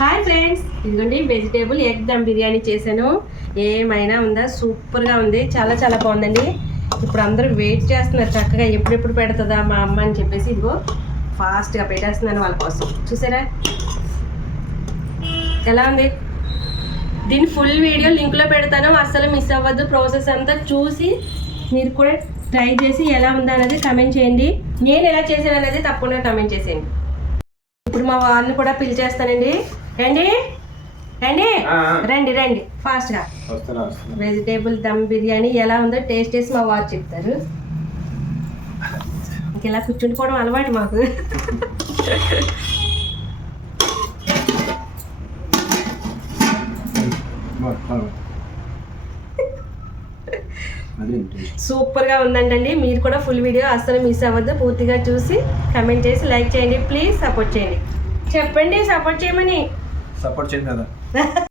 Hi friends ఇదిగోండి vegetable egg dum biryani చేశాను. ఏమైనా ఉందా? సూపర్గా ఉంది. చాలా చాలా బాగుందండి. ఇప్పుడు అందరూ వెయిట్ చేస్తున్నారు. చక్కగా ఎప్పుడెప్పుడు పెడుతుందా మా అమ్మ అని చెప్పేసి ఇదిగో ఫాస్ట్గా పెట్టేస్తున్నాను వాళ్ళ కోసం. చూసారా? ఎలా ఉంది? దీని ఫుల్ వీడియో లింక్లో పెడతాను. అస్సలు మిస్ అవ్వద్దు. ప్రాసెస్ అంతా చూసి మీరు కూడా ట్రై చేసి ఎలా ఉందా అనేది కమెంట్ చేయండి. నేను ఎలా చేశాను అనేది తప్పకుండా కమెంట్ చేసేయండి. ఇప్పుడు మా వాళ్ళని కూడా పిలిచేస్తానండి. రండి. రండి. రండి రండి. ఫాస్ట్గా వెజిటేబుల్ దమ్ బిర్యానీ ఎలా ఉందో టేస్ట్ చేసి మా వారు చెప్తారు. ఇంక ఇలా కూర్చుండిపోవడం అలవాటు మాకు. అదే సూపర్గా ఉందండి మీరు కూడా ఫుల్ వీడియో అస్సలు మిస్ అవ్వద్దు. పూర్తిగా చూసి కమెంట్ చేసి లైక్ చేయండి. ప్లీజ్ సపోర్ట్ చేయండి. చెప్పండి సపోర్ట్ చేయమని. సపోర్ట్ చేయండి కదా.